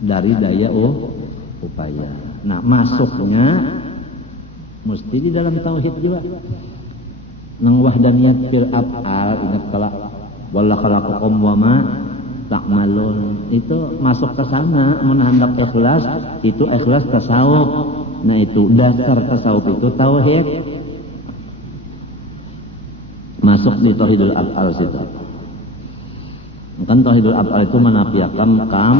dari daya upaya. Nah, masuknya mesti di dalam tauhid juga. Nang wahdaniyat fil af'al, ingat kala walla khalaqakum wa ma ta'malun, itu masuk ke sana. Mun hendak ikhlas, itu ikhlas tasawuf. Nah, itu dasar tasawuf itu tauhid. Masuk di tauhidul af'al situ. Kan tauhidul af'al itu menafikan kam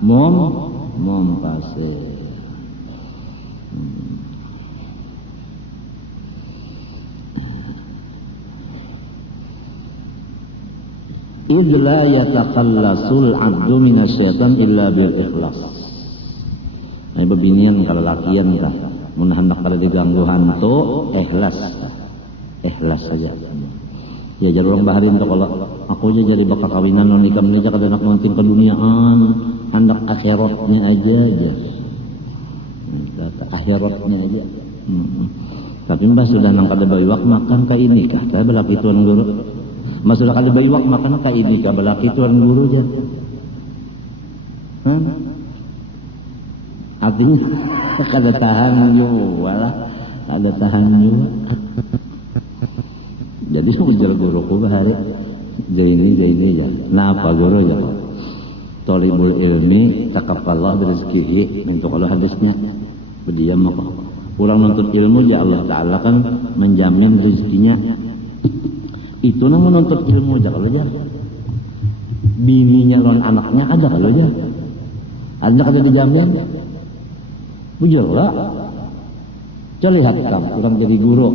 mom pasir. Idla yatakhallasul abdu minasyaitan illa bil ikhlas. Nah, bebinian kalau lakian kah mun hendak kada diganggu hantu, ikhlas saja. Ya jar urang baharin tuh kalau aku aja jadi bakal kawinan non nikah aja kada nak nonton keduniaan, hendak akhiratnya aja. Akhiratnya aja. Tapi mbah sudah nang kada bayiwak makan ka ini kah? Saya belaki tuan guru. Mbah sudah kada bayiwak makan ka ini kah? Belaki tuan guru aja. Artinya kada tahan juga, kada tahan juga. Jadi ujar guruku bahari gini ya. Napa guru ya? Tolibul ilmi takafallah birizkihi. Untuk kalau hadisnya berdiam apa? Pulang menuntut ilmu ya Allah Ta'ala kan menjamin rezekinya. Itu nang menuntut ilmu aja kalau dia. Bininya lawan anaknya ada kalau dia. Ada kada dijamin. Bujur lah. Coba lihat kamu, orang jadi guru.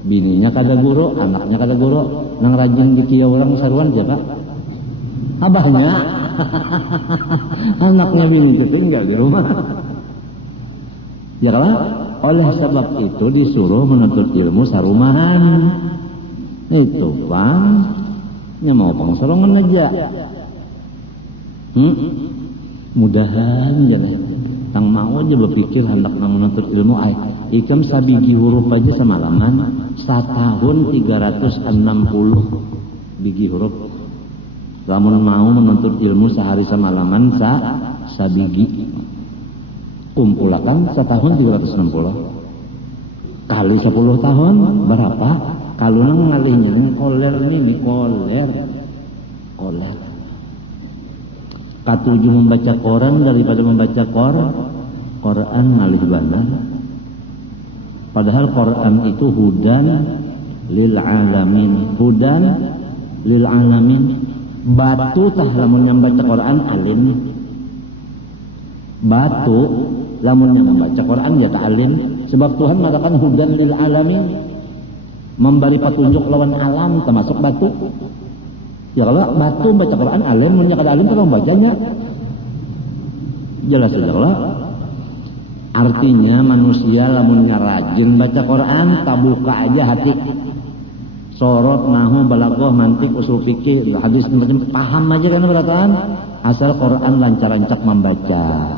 Bininya kada guru, anaknya kada guru, nang rajin dikieu orang saruan siapa? Abahnya. Anaknya bini itu tinggal di rumah. Ya kalau oleh sebab itu disuruh menuntut ilmu sarumahan. Itu bang, nya mau pangsorongan aja. Mudahan ya nih. Tang mau aja berpikir hendak nang menuntut ilmu ay. Ikam sabigi huruf aja semalaman. Setahun 360 biji huruf. Lamun mau menuntut ilmu sehari semalaman sabigi. Kumpulakan setahun 360. Kali 10 tahun berapa? Kalau nang ngalihnya koler ini koler. Katujuh membaca Quran daripada membaca Quran ngalih benar. Padahal Quran itu hudan lil alamin. Batu tah lamun yang baca Quran alim. Batu lamun yang membaca Quran ya tak alim. Sebab Tuhan mengatakan hudan lil alamin, memberi petunjuk lawan alam termasuk batu. Ya kalau batu baca Quran alim, mun kada alim kalau bacanya. Jelas lah. Artinya manusia lamun rajin baca Quran, tabuka aja hati. Sorot, nahu, balaghah, mantik, usul fikih, hadis macam paham aja kan berataan. Asal Quran lancar-lancar membaca.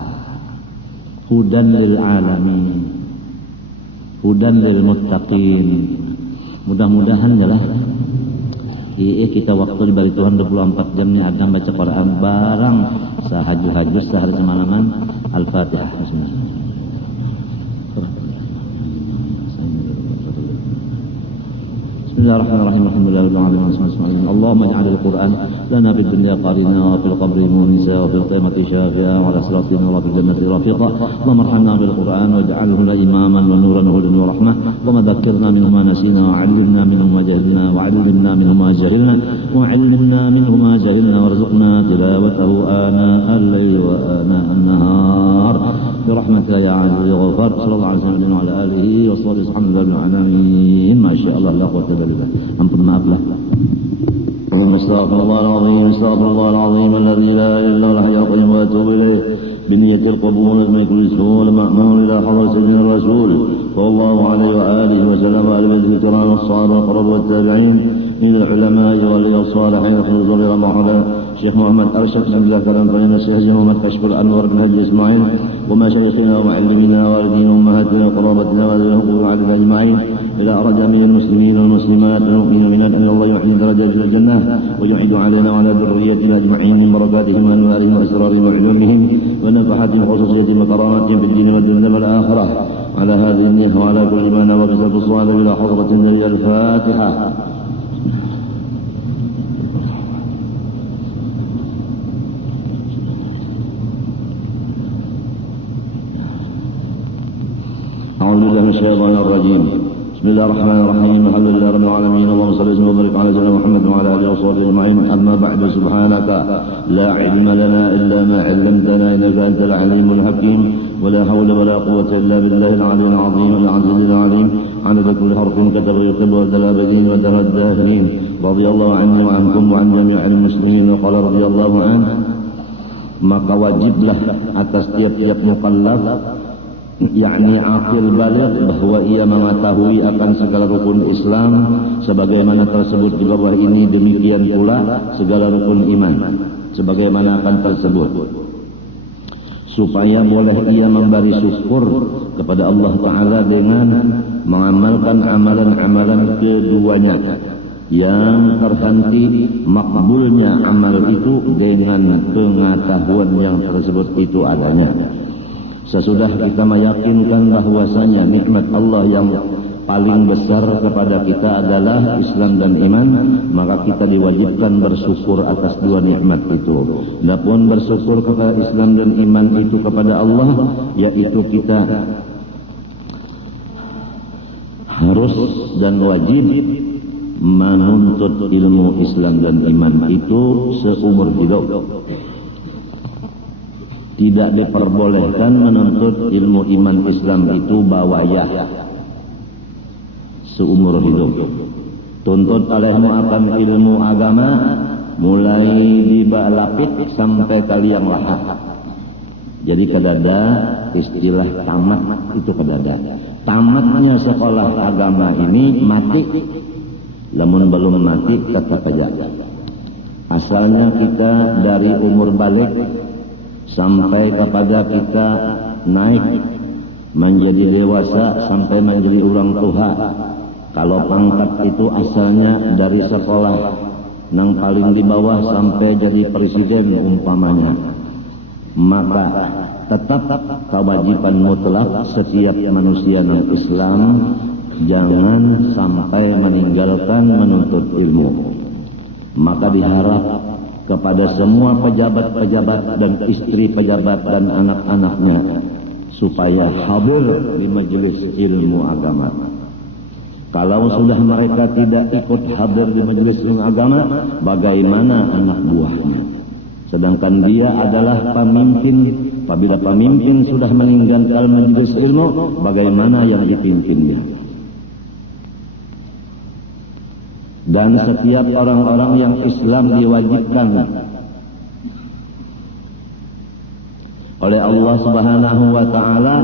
Hudan lil alamin. Hudan lil muttaqin. Mudah-mudahan jelas. Kita waktu dibagi Tuhan 24 jam ni ada baca Quran barang sehaju-haju sehari semalaman. Al-Fatihah. Bismillahirrahmanirrahim. Alhamdulillahirabbil alamin. Allahumma ij'al al-Qur'an lana fid dunya qarina wa fil qabri munisa wa fil qiyamati syafi'a wa ala siratina wa fil jannati rafiqa. Allahumma arhamna bil Qur'an waj'alhu lana imaman wa nuran wa hudan wa rahmah wa dhakkirna minhu ma nasina wa 'allimna minhu ma jahilna wa 'allimna minhu ma jahilna wa 'allimna minhu ma jahilna warzuqna tilawatahu ana al-layli wa ana an-nahar برحمتك يا عزيز يا غفار. صلى الله عليه وسلم وعلى آله وصحبه وسلم. ما شاء الله لا قوة إلا بالله. أنتم ما أبلغ. استغفر الله العظيم الذي لا اله الا هو الحي القيوم واتوب اليه بنية القبول من كل سهول مأمون الى حضرة سيدنا الرسول صلى الله عليه واله وسلم وعلى بيته الكرام والصحابة والقرب والتابعين من العلماء والاولياء الصالحين خصوصا الى مرحبا الشيخ محمد ارشد بن الله كلام فإن الشيخ محمد كشف الانور بن هدي اسماعيل ومشايخنا ومعلمينا والدينا وامهاتنا وقرابتنا والدينا اجمعين إذا أراد من المسلمين والمسلمات والمؤمنين أن الله يعلي درجات إلى الجنة ويعيد علينا وعلى ذريتنا أجمعين من بركاتهم وأنوارهم وأسرارهم وعلومهم ونفحاتهم وخصوصياتهم وكراماتهم في الدين والدنيا والآخرة. على هذه النية وعلى كل ما نوى بسبب الصلاة إلى حضرة النبي. الفاتحة. أعوذ بالله من الشيطان الرجيم. بسم الله الرحمن الرحيم. الحمد لله رب العالمين. اللهم صل وسلم وبارك على سيدنا محمد وعلى آله وصحبه أجمعين. أما بعد، سبحانك لا علم لنا إلا ما علمتنا إنك أنت العليم الحكيم. ولا حول ولا قوة إلا بالله العلي العظيم العزيز العليم. عدد كل حرف كتب يكتب وتلا بدين ودرى الداهرين. رضي الله عني وعنكم وعن جميع المسلمين. وقال رضي الله عنه. Maka wajiblah atas tiap-tiap mukallaf, yakni akil baligh, bahwa ia mengetahui akan segala rukun Islam sebagaimana tersebut di bawah ini. Demikian pula segala rukun iman sebagaimana akan tersebut, supaya boleh ia memberi syukur kepada Allah Ta'ala dengan mengamalkan amalan-amalan keduanya, yang terhenti makbulnya amal itu dengan pengetahuan yang tersebut itu adanya. Sesudah kita meyakinkan bahwasanya nikmat Allah yang paling besar kepada kita adalah Islam dan iman, maka kita diwajibkan bersyukur atas dua nikmat itu. Adapun bersyukur kepada Islam dan iman itu kepada Allah, yaitu kita harus dan wajib menuntut ilmu Islam dan iman itu seumur hidup. Tidak diperbolehkan menuntut ilmu iman Islam itu bawayah seumur hidup. Tuntut olehmu akan ilmu agama mulai di balapik sampai kaliang lahat. Jadi kedada, istilah tamat itu kedada. Tamatnya sekolah agama ini mati, lamun belum mati tetap aja. Asalnya kita dari umur balik sampai kepada kita naik menjadi dewasa sampai menjadi orang tua. Kalau pangkat itu asalnya dari sekolah yang paling di bawah sampai jadi presiden umpamanya, maka tetap kewajiban mutlak setiap manusia non-Islam jangan sampai meninggalkan menuntut ilmu. Maka diharap kepada semua pejabat-pejabat dan istri pejabat dan anak-anaknya supaya hadir di majelis ilmu agama. Kalau sudah mereka tidak ikut hadir di majelis ilmu agama, bagaimana anak buahnya? Sedangkan dia adalah pemimpin. Apabila pemimpin sudah meninggalkan majelis ilmu, bagaimana yang dipimpinnya? Dan setiap orang-orang yang Islam diwajibkan oleh Allah Subhanahu wa Ta'ala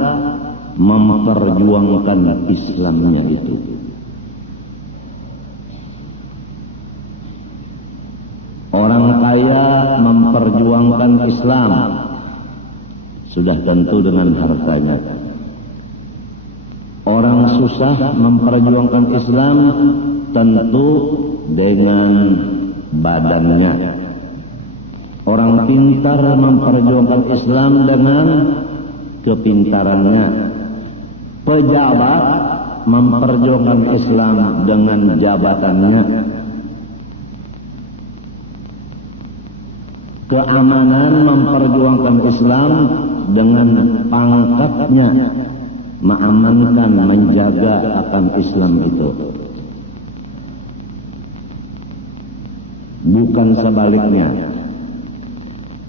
memperjuangkan Islamnya itu. Orang kaya memperjuangkan Islam sudah tentu dengan hartanya. Orang susah memperjuangkan Islam tentu dengan badannya. Orang pintar memperjuangkan Islam dengan kepintarannya. Pejabat memperjuangkan Islam dengan jabatannya. Keamanan memperjuangkan Islam dengan pangkatnya, mengamankan, menjaga akan Islam itu. Bukan sebaliknya.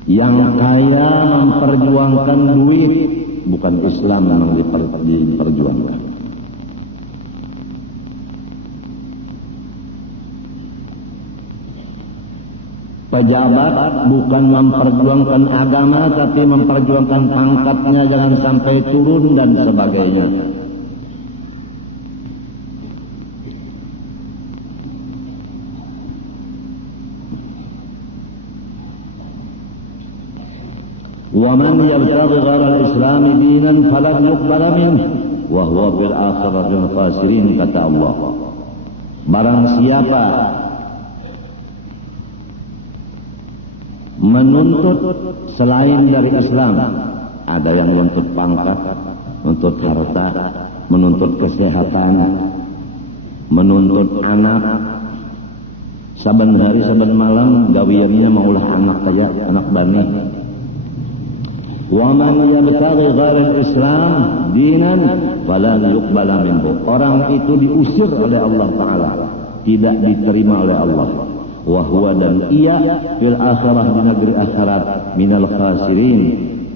Yang kaya memperjuangkan duit, bukan Islam yang diperjuangkan. Pejabat bukan memperjuangkan agama, tapi memperjuangkan pangkatnya jangan sampai turun dan sebagainya. وَمَنْ يَبْتَغِ غَيْرَ الْإِسْلَامِ دِينًا فَلَنْ يُقْبَلَ مِنْهُ. wa huwa fil akhirati minal khasirin, kata Allah. Barang siapa menuntut selain dari Islam, ada yang menuntut pangkat, menuntut harta, menuntut kesehatan, menuntut anak, saben hari saben malam gawiannya maulah anak kaya, anak bani. Wa man yabtaghi ghairal Islam dinan falan yuqbala minhu. Orang itu diusir oleh Allah Ta'ala, tidak diterima oleh Allah. Wa huwa dan ia fil akhirah, di negeri akhirat, minal khasirin,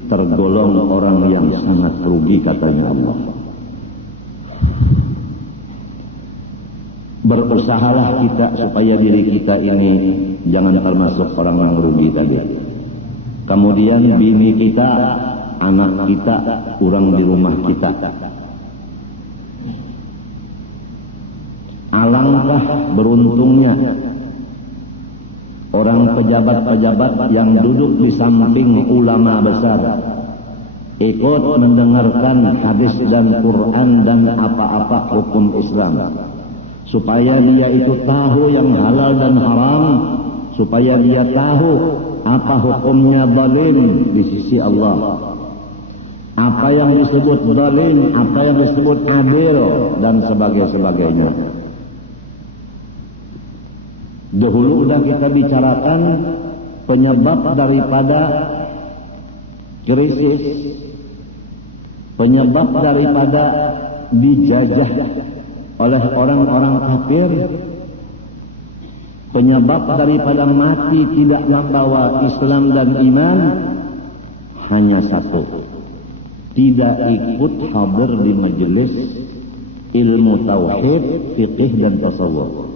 tergolong orang yang sangat rugi, katanya Allah. Berusahalah kita supaya diri kita ini jangan termasuk orang yang rugi tadi. Kemudian bini kita, anak kita, orang di rumah kita. Alangkah beruntungnya orang pejabat-pejabat yang duduk di samping ulama besar, ikut mendengarkan hadis dan Quran dan apa-apa hukum Islam, supaya dia itu tahu yang halal dan haram, supaya dia tahu apa hukumnya zalim di sisi Allah, apa yang disebut zalim, apa yang disebut adil, dan sebagainya. Dahulu sudah kita bicarakan penyebab daripada krisis, penyebab daripada dijajah oleh orang-orang kafir, penyebab daripada mati tidak membawa Islam dan iman hanya satu: tidak ikut hadir di majelis ilmu tauhid, fikih dan tasawuf.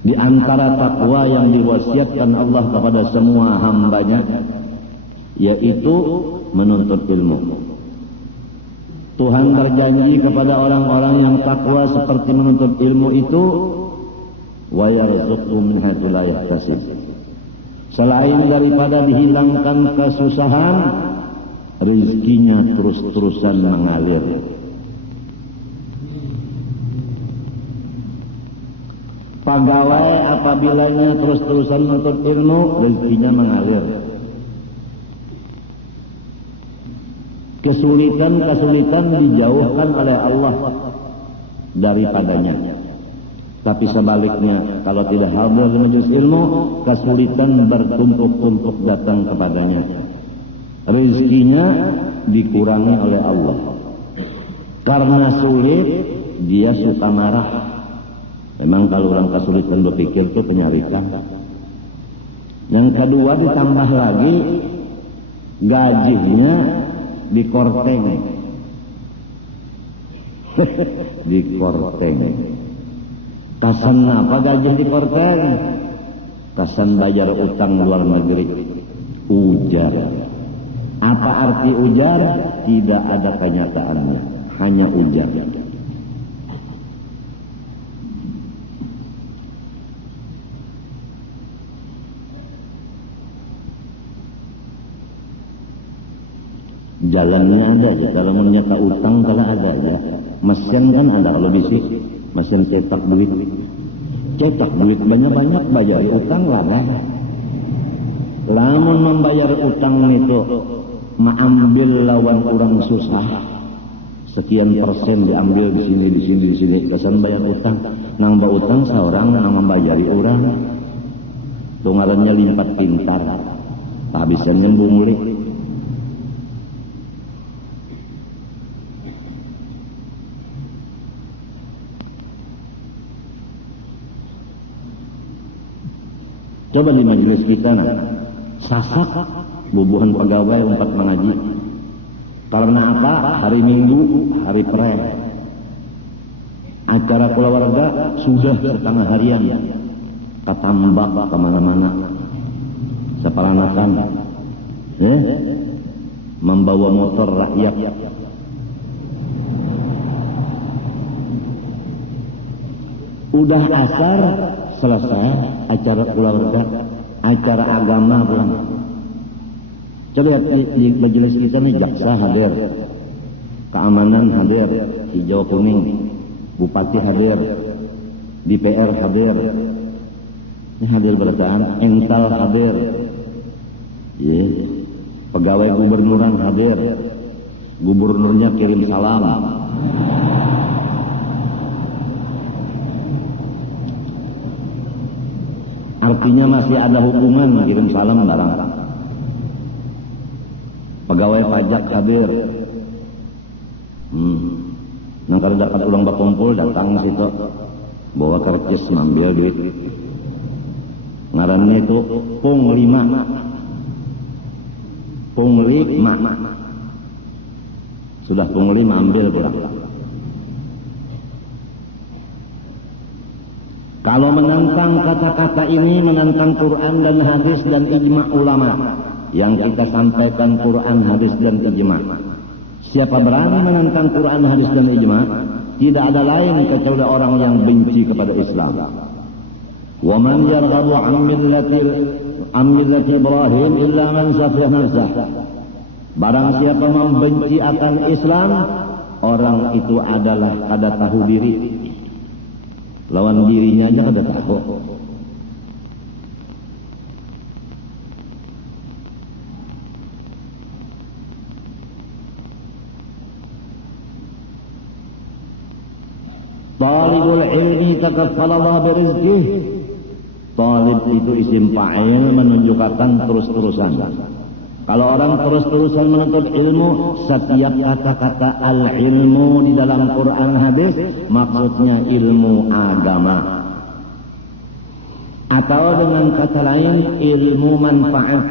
Di antara takwa yang diwasiatkan Allah kepada semua hambanya, yaitu menuntut ilmu. Tuhan berjanji kepada orang-orang yang takwa seperti menuntut ilmu itu, wa yarzuqhu min haitsu la yahtasib. Selain daripada dihilangkan kesusahan, rezekinya terus-terusan mengalir. Pegawai apabila terus-terusan menuntut ilmu, rezekinya mengalir. Kesulitan-kesulitan dijauhkan oleh Allah daripadanya. Tapi sebaliknya, kalau tidak hadir di majelis ilmu, kesulitan bertumpuk-tumpuk datang kepadanya. Rezekinya dikurangi oleh Allah. Karena sulit, dia suka marah. Memang kalau orang kesulitan berpikir itu penyarikan. Yang kedua, ditambah lagi gajinya dikorteng. Dikorteng. Kasan apa gaji dikorteng? Kasan bayar utang luar negeri. Ujar. Apa arti ujar? Tidak ada kenyataannya, hanya ujar. Jalannya ada aja, kalau menyeka utang kalau ada aja. Mesin kan ada, kalau bisik mesin cetak duit. Cetak duit banyak-banyak, bayar utang lah. Lamun membayar utang itu mengambil lawan orang susah, sekian persen diambil di sini. Kesan bayar utang, nambah utang seorang nang membayari orang. Tunggalannya limpat pintar, habisannya bungli. Coba di majelis kita sasak bubuhan pegawai umpat mengaji. Karena apa? Hari Minggu, hari pre. Acara keluarga sudah setengah harian. Katambak kemana-mana. Seperanakan. Membawa motor rakyat. Udah asar selesai acara keluarga, acara agama pulang. Coba lihat di majelis kita nih, jaksa hadir, keamanan hadir, hijau kuning, bupati hadir, DPR hadir, ini hadir berdasarkan ental hadir, pegawai gubernuran hadir, gubernurnya kirim salam. Artinya masih ada hubungan kirim salam barang. Pegawai pajak hadir. Nah kalau dapat ulang bakumpul datang situ, bawa kertas ngambil duit. Ngarannya itu punglima. Punglima. Sudah punglima ambil pulang. Kalau menantang kata-kata ini, menantang Quran dan hadis dan ijma' ulama yang kita sampaikan, Quran, hadis dan ijma'. Siapa berani menantang Quran, hadis dan ijma', tidak ada lain kecuali orang yang benci kepada Islam. Wa man yarghabu an millati Ibrahim illa man safiha nafsah. Barang siapa membenci akan Islam, orang itu adalah kada tahu diri. Lawan dirinya aja kada tahu. Talibul ilmi takaffala Allah birizqih. Talib itu isim fa'il menunjukkan terus-terusan. Kalau orang terus-terusan menuntut ilmu, setiap kata-kata al-ilmu di dalam Quran hadis maksudnya ilmu agama. Atau dengan kata lain ilmu manfaat.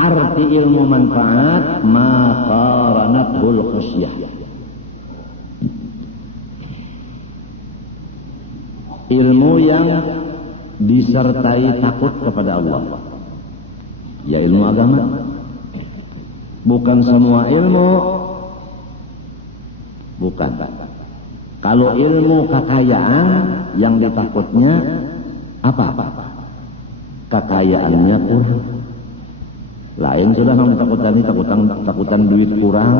Arti ilmu manfaat ma qaranathul khusyah. Ilmu yang disertai takut kepada Allah. Ya ilmu agama. Bukan semua ilmu. Bukan. Kalau ilmu kekayaan yang ditakutnya apa? Kekayaannya kurang. Lain sudah takutan duit kurang.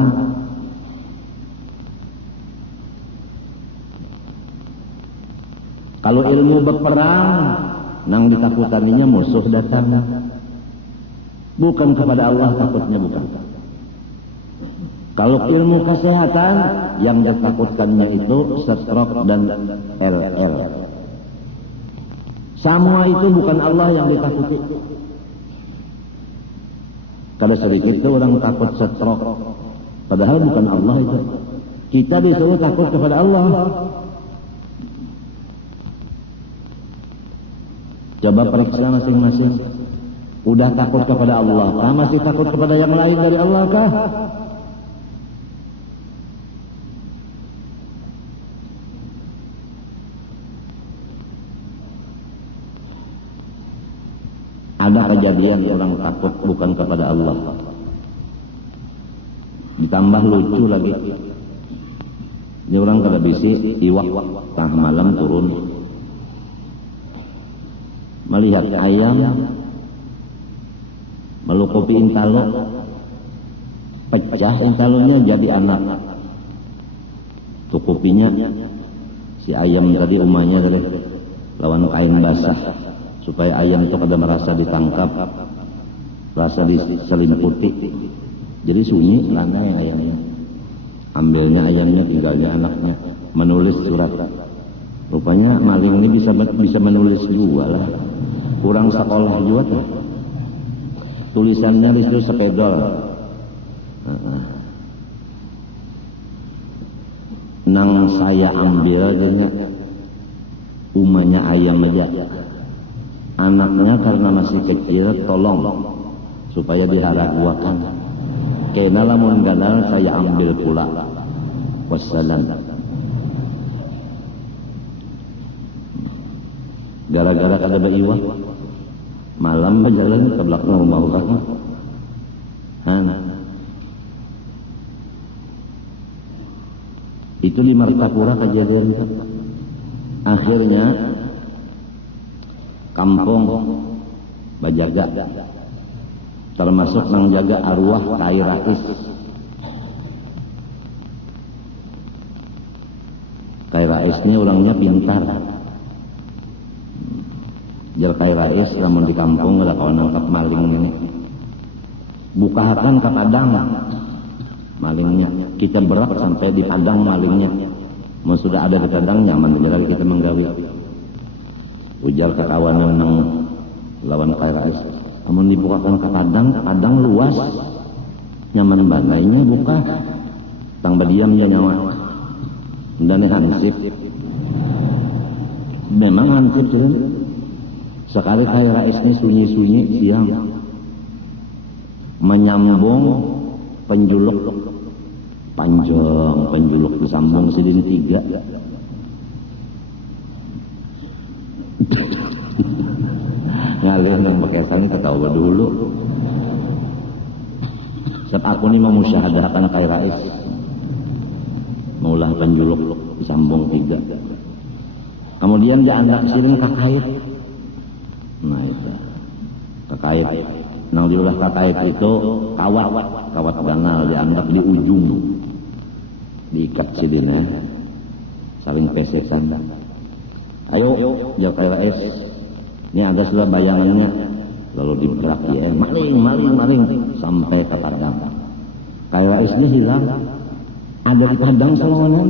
Kalau ilmu berperang, nang ditakutaninya musuh datang. Bukan kepada Allah takutnya, bukan. Kalau ilmu kesehatan, yang ditakutkannya itu stroke dan LL. Semua itu bukan Allah yang ditakuti. Kada sedikit itu orang takut stroke, padahal bukan Allah itu. Kita disuruh takut kepada Allah. Coba periksa masing-masing. Udah takut kepada Allah kah? Masih takut kepada yang lain dari Allah kah? Ada kejadian orang takut bukan kepada Allah. Ditambah lucu lagi. Ini orang kada bisi, iwak tengah malam turun. Melihat ayam melukupi intalo, pecah intalonya jadi anak. Tukupinya si ayam tadi umahnya tadi lawan kain basah supaya ayam itu kada merasa ditangkap, rasa diselimputi. Jadi sunyi lantai ayamnya. Ambilnya ayamnya, tinggalnya anaknya, menulis surat. Rupanya maling ini bisa menulis juga lah. Kurang sekolah juga tuh. Tulisannya itu sepedol. Nang saya ambil dia umahnya ayam aja. Anaknya karena masih kecil tolong supaya diharap-guakan. Kena lamun ganal saya ambil pula. Wassalam. Gara-gara kada baiwah malam berjalan ke belakang rumah orang. Itu di Martapura kejadian itu. Akhirnya kampung bajaga termasuk nang jaga arwah Kai Rais. Kai Rais ini orangnya pintar. Jar Kai Rais namun di kampung ada kawan nangkap maling ini. Bukakan ke Padang malingnya. Kita berat sampai di Padang malingnya. Mau sudah ada di Padang nyaman benar kita menggawi. Ujar ke kawanan nang lawan Kai Rais. Namun dibukakan ke Padang luas. Nyaman banainya buka. Tang berdiam dia nyawa. Dan hansip. Memang hansip turun. Sekali Kai Rais ini sunyi-sunyi siang. Menyambung penjuluk. Panjang penjuluk disambung sidin 3. Ngalir nang bekesan ketawa dulu. Sebab aku ini memusyahadahkan Kai Rais. Maulah penjuluk disambung 3. Kemudian dia andak siling kakait. Nah itu kakait. Nang diulah kakait itu kawat ganal dianggap di ujung. Diikat sidina. Saling pesekan. Ayo, jauh Kai Rais. Ini ada sudah bayangannya. Lalu digerak dia, maling sampai ke Padang. Kai Rais ini hilang. Ada di Padang Selawanan.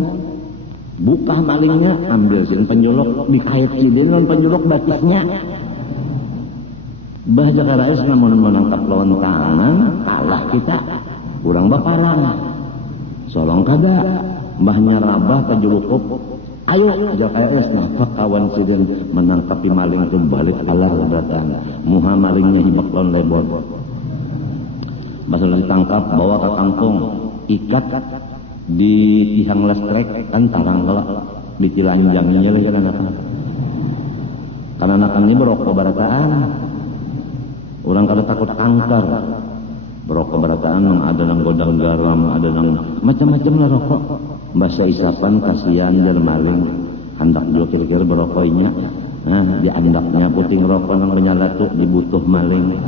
Buka malingnya, ambil sin penjuluk, dikait sidin non penjuluk batisnya. Bah Kai Rais namun menangkap lawan tangan, kalah kita. Kurang baparang. Solong kada. Mbahnya rabah penjulukup. Ayo Kai Rais nampak kawan sidin menangkapi maling itu balik alar datang. Muha malingnya hibak lawan lebor. Basal ditangkap bawa ke kampung, ikat di tiang listrik kan tarang kelak di cilanjangnya lagi kan anak. Karena anak ini berokok barataan. Orang kada takut kanker. Berokok barataan ada nang godang garam, ada nang macam-macam lah rokok. Bahasa isapan kasihan dan maling. Hendak dulu kira-kira berokoknya. Nah, di andaknya puting rokok nang menyala tuh dibutuh maling.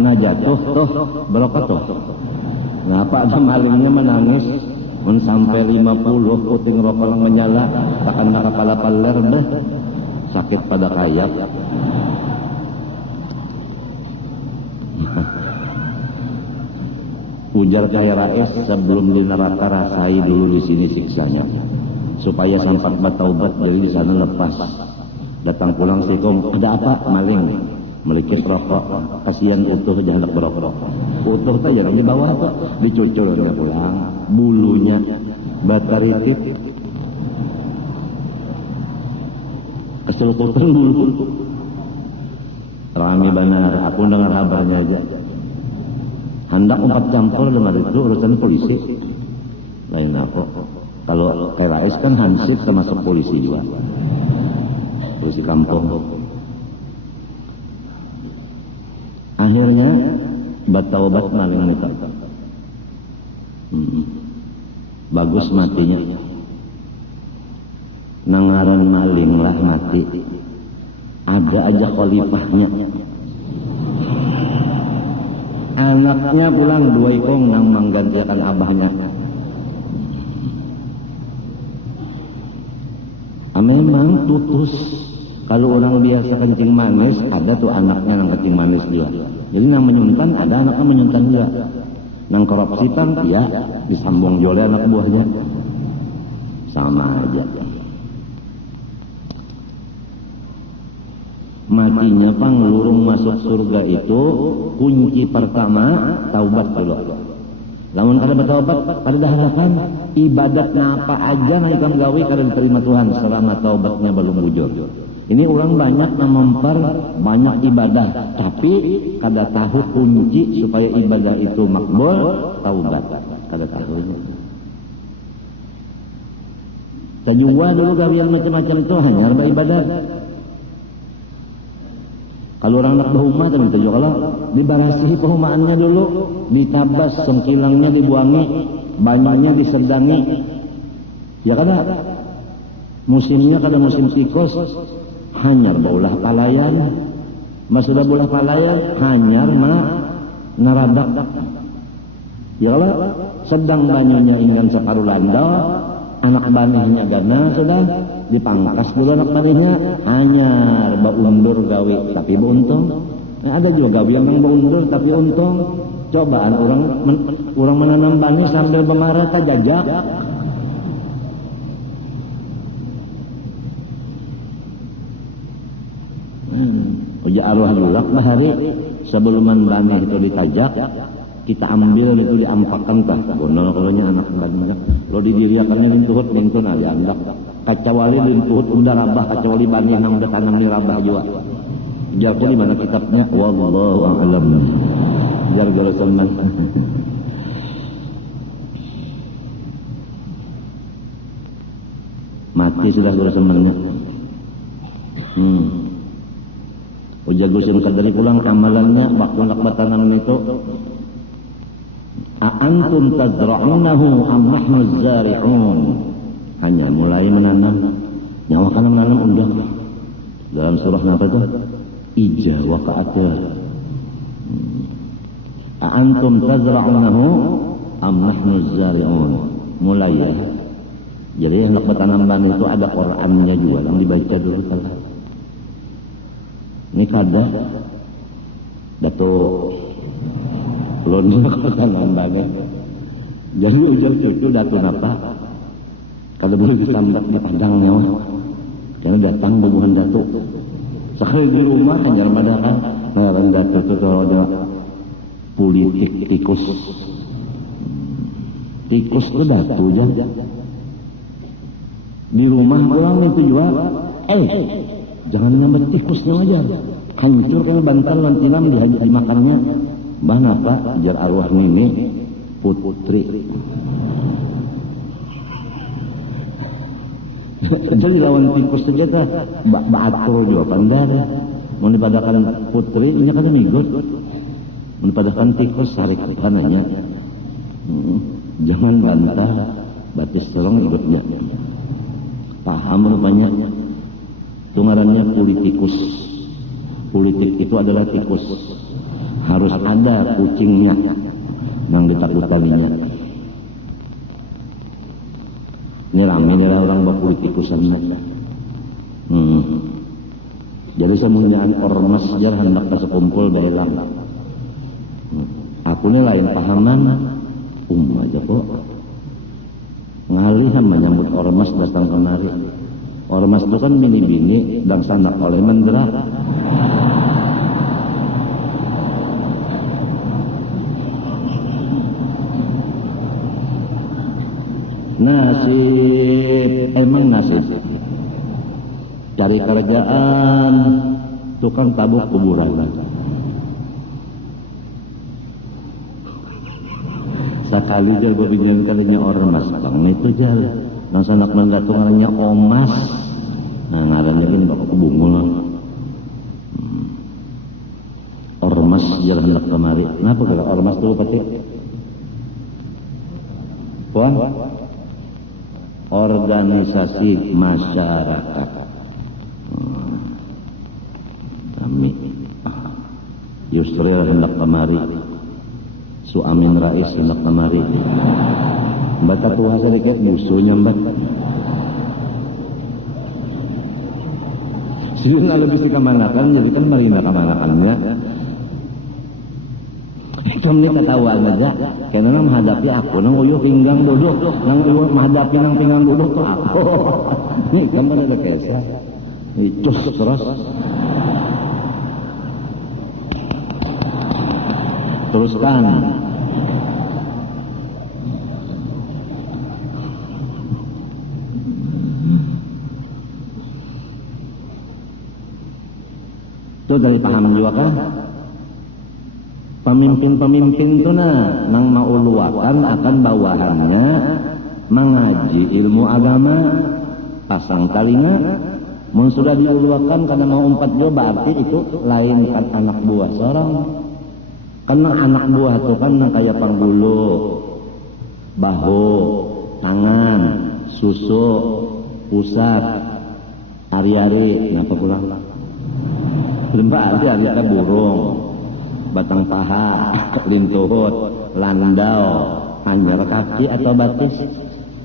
Nah jatuh tuh berokok tuh. Kenapa ada malingnya menangis? Sampai 50 puting rokok nang menyala. Takkan nak kepala paler deh. Sakit pada kayap. Ujar Kai Rais sebelum di neraka rasai dulu di sini siksanya, supaya sampai bertaubat dari di sana lepas. Datang pulang sikum, ada apa? Maling, melikit rokok, kasihan utuh jangan hendak berokok. Utuh tuh jangan di bawah tuh, dicucur udah pulang, bulunya bataritip, keseluputan bulu. Rami benar, aku dengar kabarnya aja. Hendak 4 campur dengan itu urusan polisi. Lain apa? Kalau Kai Rais kan hansip termasuk polisi juga. Polisi kampung. Akhirnya bertaubat maling itu. Bagus matinya. Nangaran maling lah mati. Ada aja khalifahnya. Anaknya pulang 2 ikong nang menggantikan abahnya. Memang tutus. Kalau orang biasa kencing manis, ada tuh anaknya nang kencing manis dia. Jadi nang menyuntan, ada anaknya menyuntan juga. Nang korupsi kan, ya disambung oleh anak buahnya. Sama aja. Matinya panglurung masuk surga itu kunci pertama taubat dulu. Lamun kada bertaubat kada harapan ibadatna apa aja naikam gawe kada diterima Tuhan selama taubatnya belum wujud. Ini orang banyak memper banyak ibadah tapi kada tahu kunci supaya ibadah itu makbul taubat kada tahu. Tajwa dulu gawian macam-macam itu hanya ibadah. Kalau orang nak berhumah kan itu kalau dibarasihi pehumaannya dulu, ditabas sengkilangnya dibuangi, banyaknya disedangi. Ya kan? musimnya kada musim tikus hanyar baulah palayan, sudah bola palayan hanyar naradak. Ya Allah, sedang banyunya ingin separuh landa, anak banihnya gana sudah dipangkas dulu anak banihnya hanyar baundur gawe tapi buntung. Nah, ada juga gawe yang baundur tapi untung. Cobaan orang menanam banih sambil bemarah kajajak. Uja arwah lulak bahari sebelum banih itu ditajak, kita ambil itu diampakan tah bonol kalanya anak banih. Lo didiriakannya lintuhut lintun aja andak. Kacawali lintuhut udah rabah kacawali banih nang udah tanam ni rabah juga. Jago di mana kitabnya wallahu a'lam. Gara-gara sama mati sudah gara semennya. Ujago sun kadari pulang amalannya waktu nak batanam itu antum tazra'unahu am nahnu zari'un. Hanya mulai menanam nyawa kana menanam undak dalam surah apa itu ija waqa'atah. Antum tazra'unahu am nahnu zari'un. Mulai ya. Jadi hendak bertanam banih itu ada Qur'annya juga yang dibaca dulu kalau. Ini kada Datuk Lon bertanam banih. Jadi ujar itu Datuk apa? Kada boleh disambat di padangnya. Jangan datang bubuhan Datuk. Sekali di rumah kan jangan madakan. Nah, Datuk itu kalau ada politik tikus itu datu aja di rumah orang itu juga jangan ngambil tikusnya aja hancur karena bantal lantinam dimakannya bang apa jar arwah ini putri jadi lawan tikus saja kah baatur juga pandar mau dipadakan putri ini kan migot menpadahkan tikus sarik kanannya. Jangan bantah batis serong ikutnya. Paham rupanya. Tungarannya politikus. Politik itu adalah tikus. Harus ada kucingnya yang ditakut-takutnya. Ini rame nih orang berpolitikusan. Jadi semuanya ormas jar hendak sekumpul berelang. Aku ini lain pahaman aja kok ngalih menyambut ormas datang kemari. Ormas itu kan bini-bini dan sanak oleh mendera. Nasib emang nasib cari kerjaan tukang tabuk kuburan. Sekali dia berbingung kalinya ormas bang itu jalan nang sanak menggatung ngarannya omas nah ngarannya kan bapak kebungul ormas jalan hendak kemari kenapa kalau ormas itu pati puan organisasi masyarakat kami Yusril hendak kemari Suamin Rais hendak kemari. Baca tuha sedikit musuhnya mbak. Siun ala bisa kamanakan, jadi kan marina kamanakannya. Kami ketahuan aja, karena nang menghadapi aku, nang uyuh pinggang duduk, nang uyuh menghadapi nang pinggang duduk tuh aku. Nih kamu ada kesa, cus terus. Teruskan. Itu dari pahaman juga kan? Pemimpin-pemimpin itu nang mau luakan akan bawahannya mengaji ilmu agama pasang talinga mun sudah diuluakan karena mau umpat juga berarti itu lain kan anak buah seorang. Karena anak buah itu kan kayak panggulu, bahu, tangan, susu, pusat, Ari-ari napa pulang? Lembah ari teh burung, batang paha, lintuhut, landau, anggar kaki atau batis.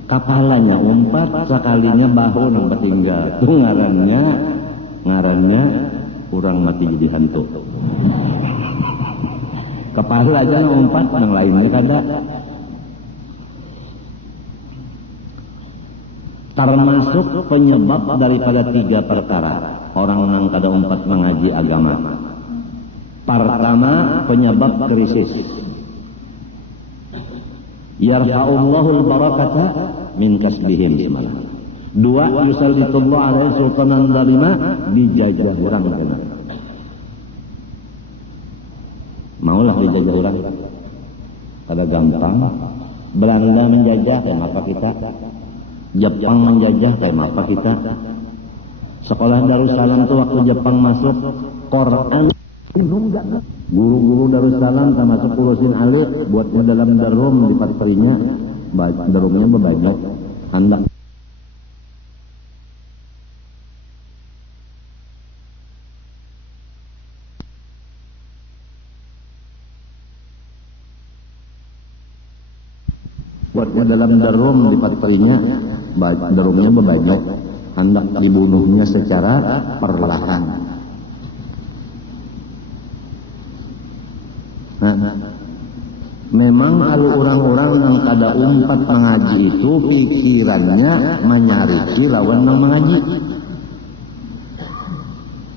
Kapalanya umpat, sekalinya bahu nang tinggal. Itu ngarannya urang mati jadi hantu. Kepala aja umpat, nang lainnya kada. Termasuk penyebab daripada 3 perkara orang nang kada umpat mengaji agama. Pertama, penyebab krisis. Yarfa'ullahul barakata min kasbihim semalam. 2, yusallitullah alaihi sultanan zalima, dijajah orang kena. Maulah dijajah orang. Kada gampang. Belanda menjajah, kayak apa kita? Jepang menjajah, kayak apa kita? Sekolah Darussalam itu waktu Jepang masuk, Quran guru-guru Darussalam termasuk urusin alif buat di dalam darum di patrinya, darumnya bebanyak hendak buat di dalam darum di patrinya, darumnya bebanyak hendak dibunuhnya secara perlahan. Nah, memang kalau orang-orang yang kada umpat mengaji itu pikirannya menyariki lawan nang mengaji.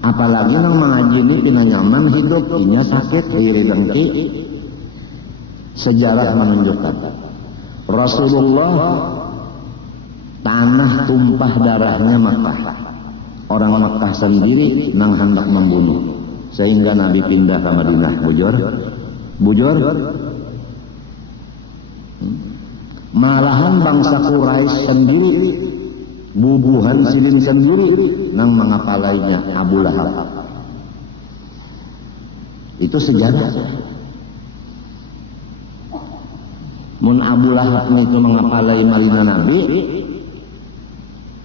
Apalagi nang mengaji ini pina nyaman hidup, inya sakit, iri dengki. Sejarah menunjukkan Rasulullah tanah tumpah darahnya Makkah. Orang Makkah sendiri nang hendak membunuh. Sehingga Nabi pindah ke Madinah. Bujur. Malahan bangsa Quraisy sendiri, bubuhan silin sendiri nang mengapalainya Abu Lahab. Itu sejarah. Mun Abu Lahab itu mengapalai marina Nabi,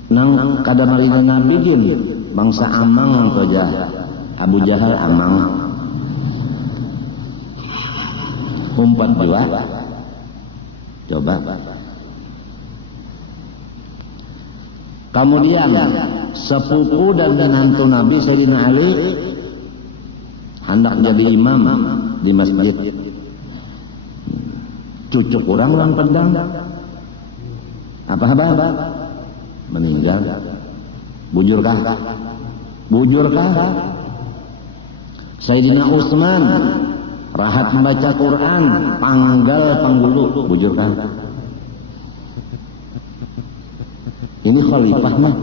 nang kada marina Nabi din bangsa Amang saja. Abu Jahal Amang. Umpat juga. Coba. Kemudian sepupu dan menantu Nabi Sayyidina Ali hendak jadi imam di masjid. Cucuk orang lang pedang. Apa? Meninggal. Bujurkah? Sayyidina Utsman rahat membaca Quran, panggal panggulu, bujurkan. Ini khalifah mah,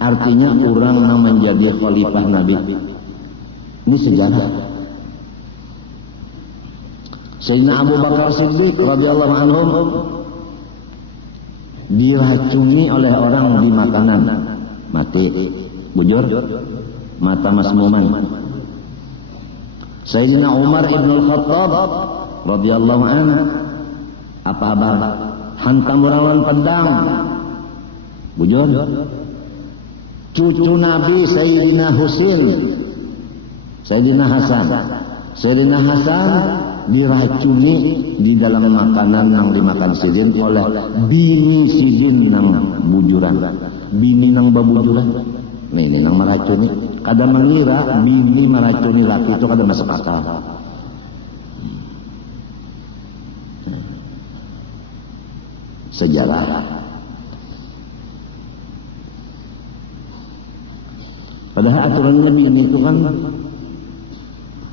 artinya orang yang menjadi khalifah Nabi. Ini sejarah. Sayyidina Abu Bakar Siddiq radhiyallahu anhu diracuni oleh orang di makanan, mati, bujur, mata masmuman. Sayyidina Umar ibn al-Khattab radhiyallahu anhu apa kabar? Hantam orang pedang. Bujur. Cucu Nabi Sayyidina Husain, Sayyidina Hasan diracuni di dalam makanan yang dimakan sidin oleh bini sidin nang bujuran. Bini nang babujuran. Ini nang meracuni. Kada mengira bini meracuni laki itu kada masuk akal. Sejarah. Padahal aturan bini itu kan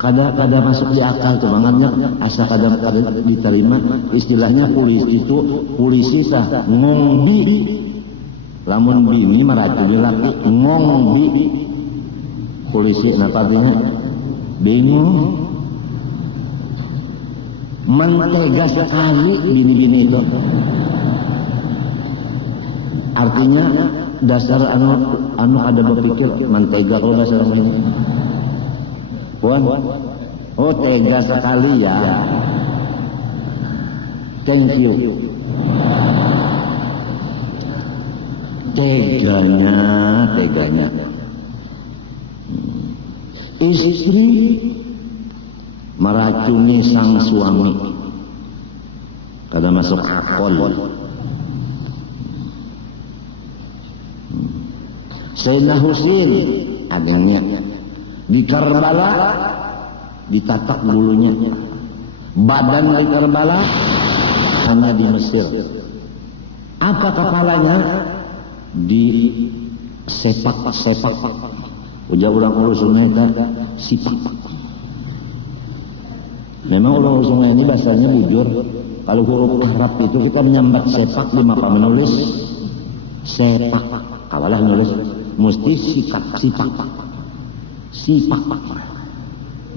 kada masuk di akal tuh bangetnya, asa kada diterima. Istilahnya polisi sah ngombi. Lamun bini meracuni laki ngombi. Polisi napa artinya? Bingung. Mentega sekali bini-bini itu. Artinya dasar anu ada berpikir mentega kalau dasar ini. Puan, oh tega sekali ya. Thank you. Teganya. Istri meracuni sang suami kada masuk akal. Sayyidina Husain adanya di Karbala ditatak bulunya, badan di Karbala hanya di Mesir. Apa kepalanya? Di sepak. Ujar ulang ulu sungai sipak. Memang ulang ulu sungai ini bahasanya bujur. Kalau huruf Arab itu kita menyambat sepak di mapa menulis sepak. Awalah nulis mesti sipak.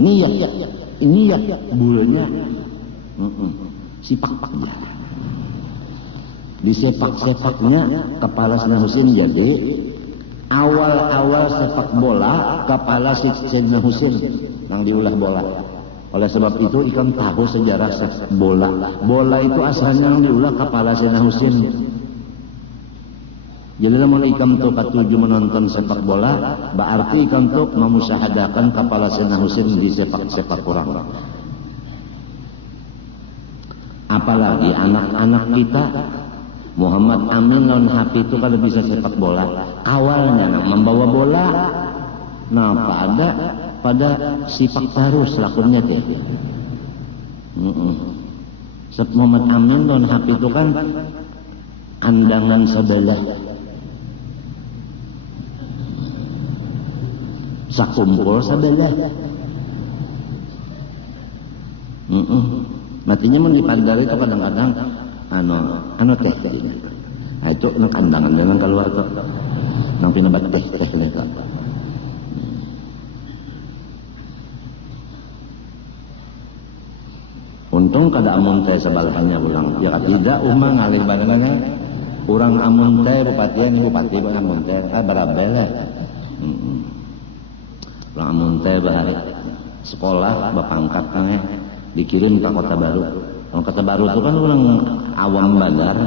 Niat bulunya sipak dia. Di sepak-sepaknya kepala Sayyidina Husain jadi awal sepak bola kepala Sayyidina Husain yang diulah bola. Oleh sebab itu ikan tahu sejarah sepak bola. Bola itu asalnya yang diulah kepala Sayyidina Husain. Jadi lamun ikan tu katuju menonton sepak bola, berarti ikan tu memusahadakan kepala Sayyidina Husain di sepak orang. Apalagi anak-anak kita Muhammad Amin non Hafi itu kalau bisa sepak bola, awalnya membawa bola, pada sifat terus lakunya teh. Muhammad Amin non Hafi itu kan andangan sebelah, sakumpul sebelah. Matinya mau dipandari itu kadang-kadang anu teh tadinya. Nah itu nang kandangan dengan keluar tuh. Nang pinabat teh itu. Untung kada amun teh sebalahannya ulang. Ya tidak umah ngalih badangannya. Urang amun teh bupati bukan amun teh barabele. Urang amun teh bahari sekolah bapangkat kan dikirim ke Kota Baru. Kota Baru itu kan orang awam bandar.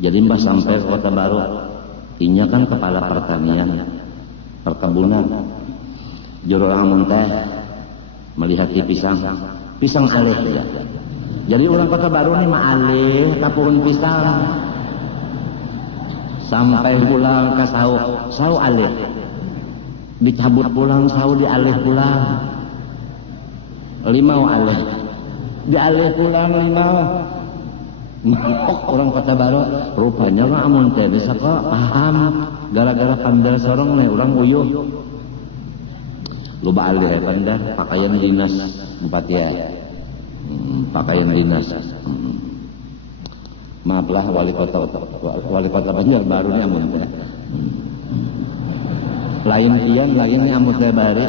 Jadi mbah sampai ke Kota Baru, inya kan kepala pertanian, perkebunan. Juru amun teh melihat di pisang alih ya. Jadi orang Kota Baru nih mah alih tapungan pisang. Sampai pulang ke sau alih. Dicabut pulang sau dialih pulang. Limau alih. Dialih pulang limau. Mapok orang Kota Baru. Rupanya mah amun teh desa kok paham. Gara-gara pandal sorong nih orang uyuh. Loba alih ya pandal. Pakaian dinas bupati ya. Pakaian dinas. Maaflah wali kota Banjarbaru ini amun teh. Lain kian lain amun teh bari.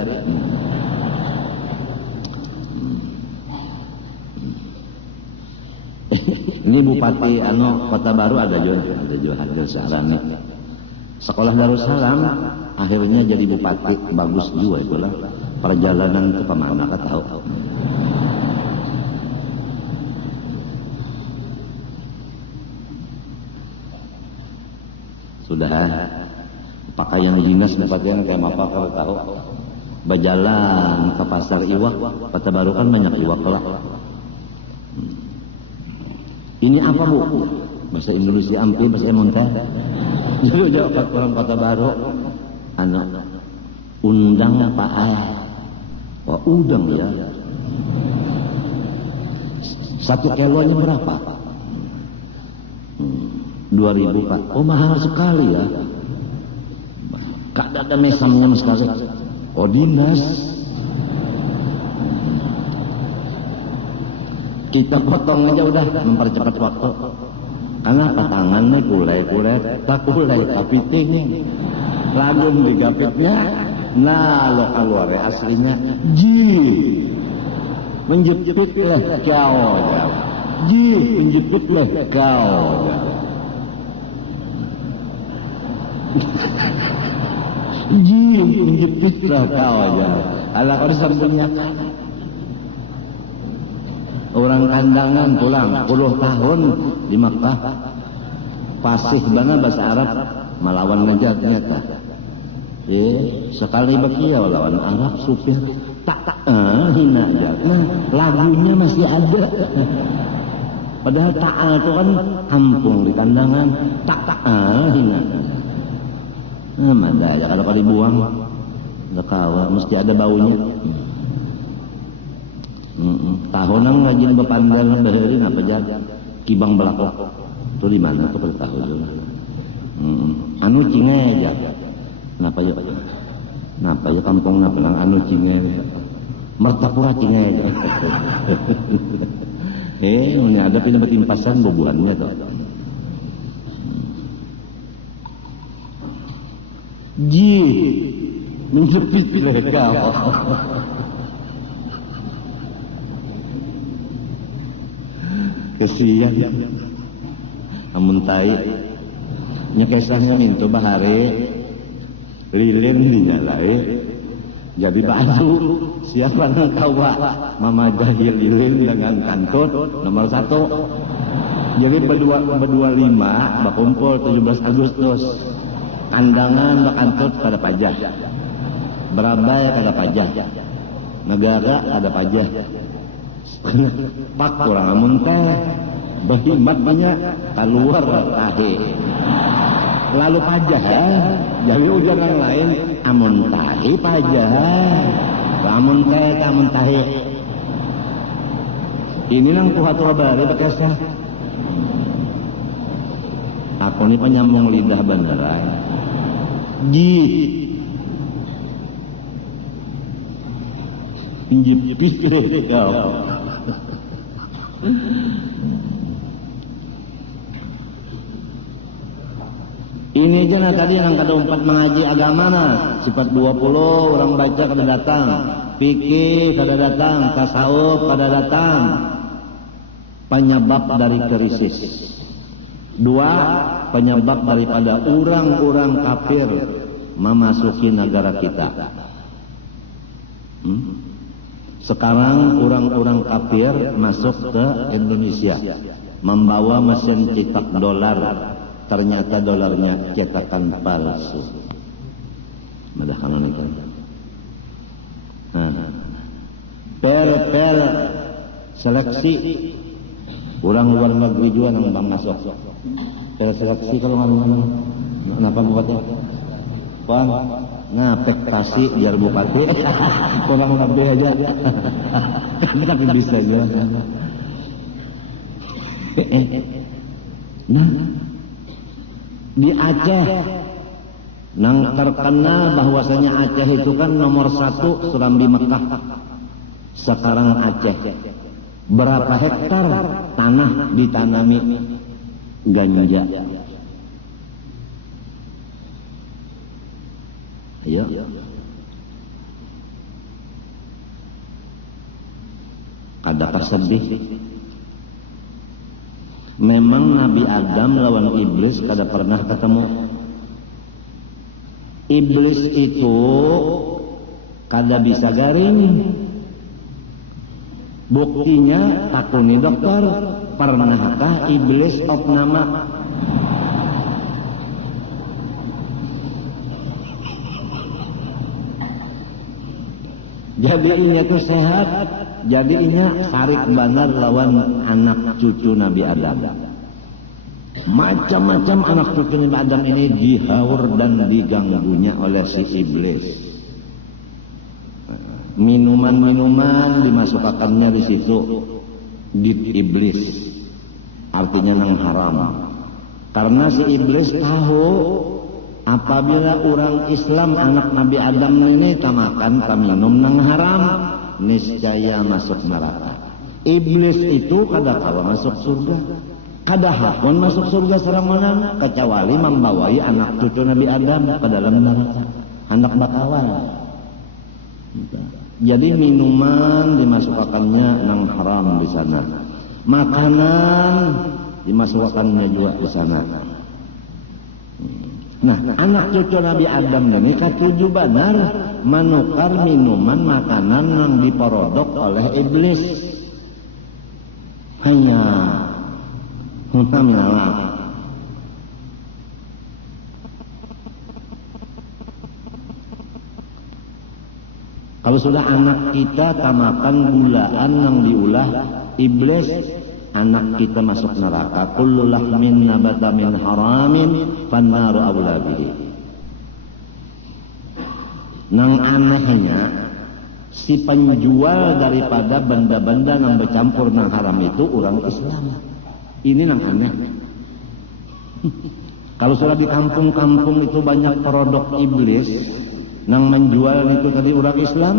Ini bupati Kota Baru ada Darussalam. Sekolah Darussalam akhirnya jadi bupati, bagus juga itulah. Perjalanan ke kemana ka tahu. Sudah pakaian dinas bupatian kayak apa kalau tahu. Berjalan ke pasar iwak, Kota Baru kan banyak iwak lah. Ini apa bu? Bahasa Indonesia ampi, bahasa Emonta. Jauh-jauh orang Kota Baru. Undang Pak A. Wah udang ya. 1 kilonya berapa? 2.000 Pak. Oh mahal sekali ya. Kada ada mesamnya sekali. Oh dinas. Kita potong aja udah mempercepat waktu. Karena tangan nih kulai tak kulai kapiting lagum digapitnya. Nah lo keluar aslinya menjepit lah kau menjepit lah kau menjepit lah kau aja. Ala kau disambungkan. Orang kandangan pulang 10 tahun di Makkah fasih banget bahasa Arab melawan Najd ternyata. Sekali bakia lawan Arab supir hina aja. Nah, lagunya masih ada. Padahal ta'al itu kan kampung di kandangan. Hina. Mana aja kalau dibuang. Lekawa mesti ada baunya. Tahunan ngajin bepandal beherin apa jadi kibang belakok. Itu di mana tuh pada tahu juga. Anu cinge aja. Kenapa ya kampung napelang anu cinge. Mertapura cinge aja. Ada pindah betimpasan bubuhannya tuh. Menjepit mereka. Kesian. Amun tai nyekesahnya mintu bahare lilin dinyalai jadi batu siapa yang kawa mama jahil lilin dengan kantut nomor 1 jadi berdua 5 bakumpul 17 Agustus kandangan bakantut pada pajah Berabai kada pajah negara ada pajah pak kurang amun teh berhimat banyak keluar tahe lalu pajah jadi ujian yang lain amun tahe pajah amun teh amun tahe ini nang kuhatul bari bekesah aku ini penyambung lidah beneran jipih kau ini aja nah tadi yang kata 4 mengaji agama nah sifat 20 orang baca kada datang fikih kada datang tasawuf kada datang penyebab dari krisis 2 penyebab daripada orang-orang kafir memasuki negara kita sekarang orang-orang kafir masuk ke Indonesia membawa mesin cetak dolar ternyata dolarnya cetakan palsu. Madah kana nih kan. Per seleksi orang luar negeri juga nang bang masuk. Per seleksi kalau ngomong kenapa bupati? Bang, ngapek biar bupati. Orang lebih aja. Tapi bisa aja. Nah, di Aceh nang terkenal bahwasanya Aceh itu kan nomor 1 Serambi Mekah sekarang Aceh berapa hektar tanah ditanami ganja ayo ada tersedih memang Nabi Adam lawan iblis kada pernah ketemu. Iblis itu kada bisa garing. Buktinya takuni dokter, pernahkah iblis opnama? Jadi inya tuh sehat. Jadi inya sarik banar lawan anak cucu Nabi Adam. Macam-macam anak cucu Nabi Adam ini dihaur dan diganggunya oleh si iblis. Minuman-minuman dimasukkannya di situ di iblis. Artinya nang haram. Karena si iblis tahu apabila orang Islam anak Nabi Adam ini tamakan taminum nang haram niscaya masuk neraka. Iblis itu kada kawa masuk surga, kada hakun masuk surga serangan kecuali membawai anak cucu Nabi Adam ke dalam neraka, anak bakawan. Jadi minuman dimasukkannya nang haram di sana, makanan dimasukkannya juga di sana. Nah, anak cucu Nabi Adam ini katuju benar menukar minuman makanan yang diperodok oleh iblis. Hanya Kalau sudah anak kita tamakan gulaan yang diulah iblis, anak kita masuk neraka. Kullu lahmin nabata min haramin fannaru awla bihi. Nang anehnya si penjual daripada benda-benda yang bercampur nang haram itu orang Islam. Ini nang aneh. Kalau sudah di kampung-kampung itu banyak produk iblis, nang menjual itu tadi orang Islam,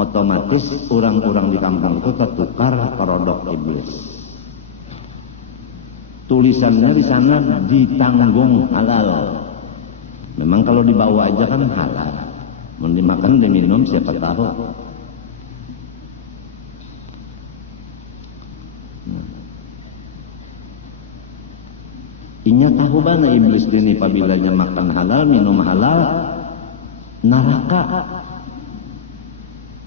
otomatis orang-orang di kampung itu tertukar produk iblis. Tulisannya di sana ditanggung halal. Memang kalau dibawa aja kan halal. Mau dimakan diminum siapa tahu. Inya tahu bana iblis ini pabilanya makan halal, minum halal, neraka.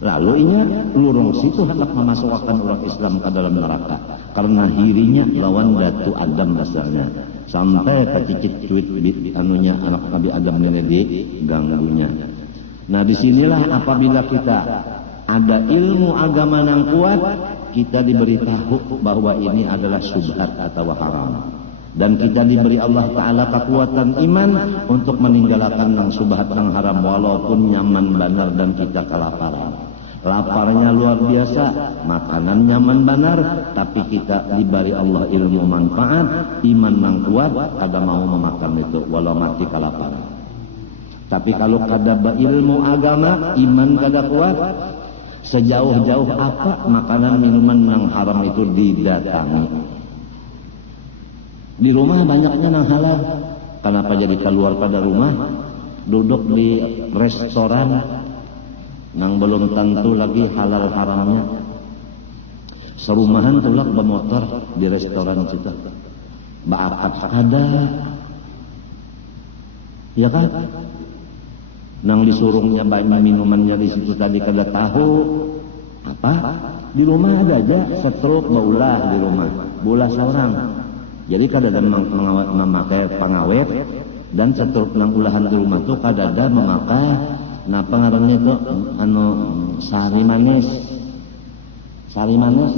Lalu inya lurung situ hendak memasukkan orang Islam ke dalam neraka. Karena hirinya lawan Datu Adam dasarnya. Sampai kecicit cuit anunya anak Nabi Adam ini diganggunya. Nah disinilah apabila kita ada ilmu agama yang kuat, kita diberitahu bahwa ini adalah syubhat atau haram. Dan kita diberi Allah Ta'ala kekuatan iman untuk meninggalkan yang subhat yang haram walaupun nyaman benar dan kita kelaparan. Laparnya luar biasa, makanan nyaman benar, tapi kita diberi Allah ilmu manfaat, iman yang kuat, kada mau memakan itu walau mati kelaparan. Tapi kalau kada berilmu agama, iman kada kuat, sejauh-jauh apa makanan minuman yang haram itu didatangi. Di rumah banyaknya yang halal. Kenapa jadi keluar pada rumah? Duduk di restoran yang belum tentu lagi halal haramnya. Serumahan tulak bermotor di restoran itu. Baakat kada. Ya kan? Nang disurungnya banyak minumannya di situ tadi kada tahu. Apa? Di rumah ada aja setruk baulah di rumah. Bola seorang. Jadi kadang memakai pengawet dan setruk nang ulahan di rumah tu kadang memakai nah pengaruhnya itu sari manis. Sari manis.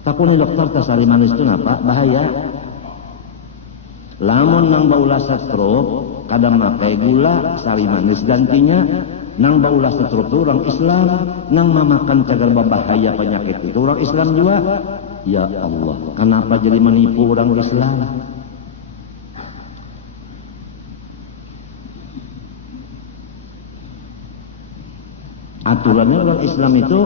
Takuni dokter ke sari manis itu ngapa? Bahaya. Lamun nang baulah setruk kadang memakai gula sari manis gantinya nang baulah setruk itu orang Islam nang memakan cagar bahaya penyakit itu orang Islam juga. Ya Allah, kenapa jadi menipu orang Islam? Aturannya orang Islam itu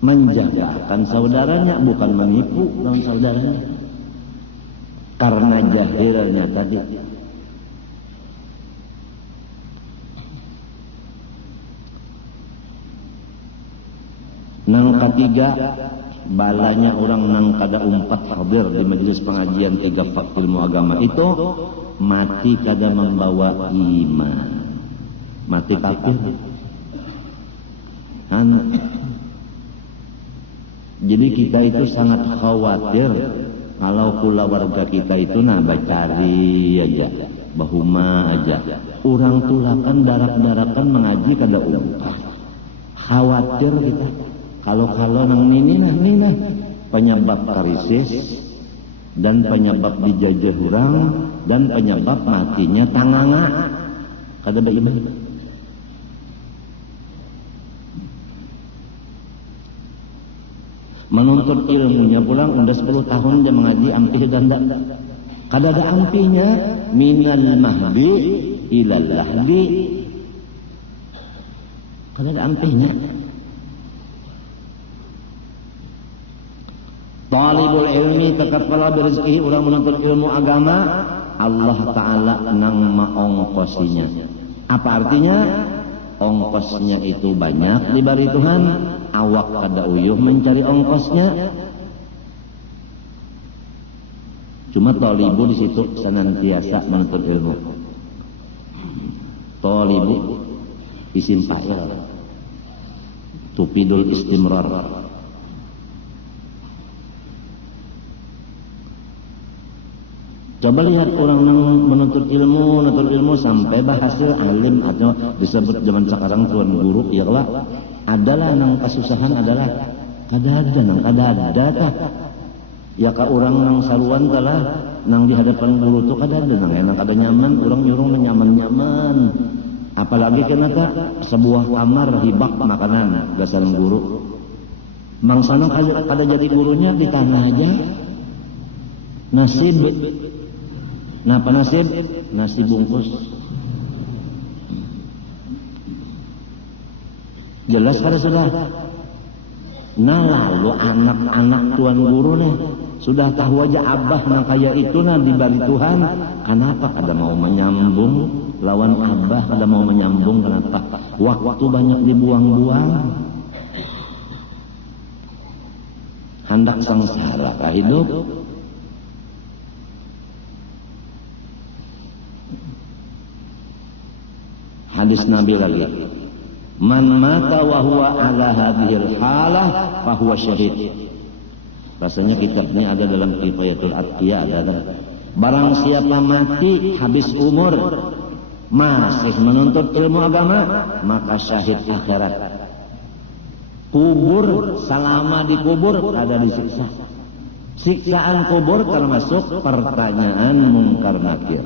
menjagakan saudaranya, bukan menipu orang saudaranya. Karena jahilnya tadi. Nang ketiga, balanya orang nang kada umpat hadir di majelis pengajian 3 ilmu agama itu mati kada membawa iman, mati kafir. Jadi kita itu sangat khawatir kalau keluarga kita itu bacari aja, bahuma aja. Orang tulakan darak-darakan mengaji kada umpat, khawatir kita. Kalau nang nina penyebab krisis dan penyebab dijajah orang dan penyebab matinya tanganga kada beriman. Menuntut ilmunya pulang udah 10 tahun dia mengaji ampih ganda. Kada ada ampihnya minal mahdi ilal lahdi. Kada ada ampihnya. Talibul ilmi tetap kalau berezeki orang menuntut ilmu agama, Allah Ta'ala nang maongkosinya. Apa artinya? Ongkosnya itu banyak diberi Tuhan, awak kada uyuh mencari ongkosnya. Cuma talibu di situ senantiasa menuntut ilmu. Talibu isim fa'il. Tupidul istimrar. Coba lihat orang yang menuntut ilmu sampai berhasil alim atau disebut zaman sekarang tuan guru, ya lah. Adalah nang kesusahan adalah kada ada. Ya ka orang nang saruan telah nang di hadapan guru tu kada ada nang enak kada nyaman, orang nyurung nyaman. Apalagi kena tak sebuah kamar hibak makanan gasan guru. Mangsana kada jadi gurunya di tanah aja. Nasib. Napa nasib? Nasi bungkus. Jelas kada sudah. Nah lalu anak-anak tuan guru nih sudah tahu aja abah nang kaya itu nah dibagi Tuhan. Kenapa kada mau menyambung lawan abah, kada mau menyambung? Kenapa? Waktu banyak dibuang-buang. Hendak sengsara kah hidup? Hadis Nabi lagi. Man mata wa huwa ala hadhil halah fa huwa syahid. Rasanya kitabnya ada dalam Kifayatul Atqiya ada. Barang siapa mati habis umur masih menuntut ilmu agama, maka syahid akhirat. Kubur, selama di kubur ada disiksa. Siksaan kubur termasuk pertanyaan mungkar nakir.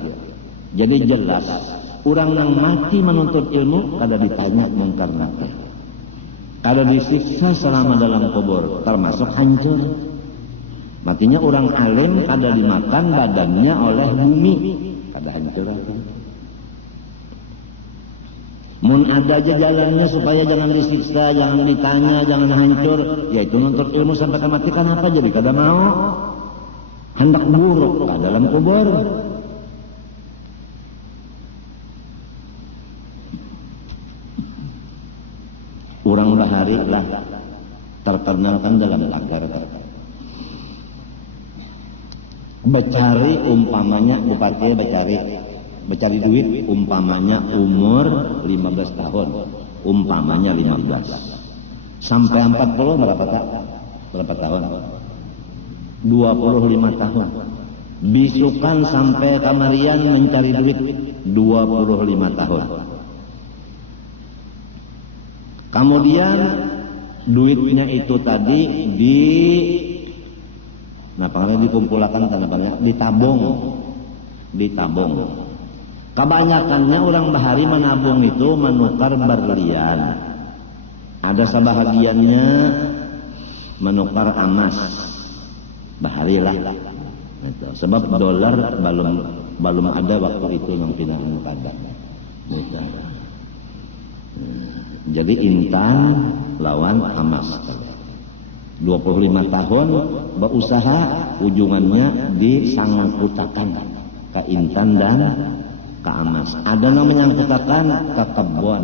Jadi jelas orang yang mati menuntut ilmu kada ditanya mungkar nakir, kada disiksa selama dalam kubur, termasuk hancur. Matinya orang alim kada dimakan badannya oleh bumi, kada hancur. Mun ada aja jalannya supaya jangan disiksa, jangan ditanya, jangan hancur, yaitu nuntut ilmu sampai mati. Kenapa jadi kada mau? Hendak buruk ka dalam kubur. Orang bahari lah terkenalkan dalam tagar becari umpamanya bupati becari duit umpamanya umur 15 tahun umpamanya 15 sampai 40 berapa tahun 25 tahun bisukan sampai kamarian mencari duit 25 tahun. Kemudian duitnya itu tadi dikumpulkan ditabung. Kebanyakannya orang bahari menabung itu menukar berlian. Ada sebahagiannya menukar emas. Bahari lah. Sebab dolar belum ada waktu itu yang pindahan kada. Jadi intan lawan emas. 25 tahun berusaha ujungannya disangkutakan ke intan dan ke emas. Ada yang menyangkutakan ke kebun.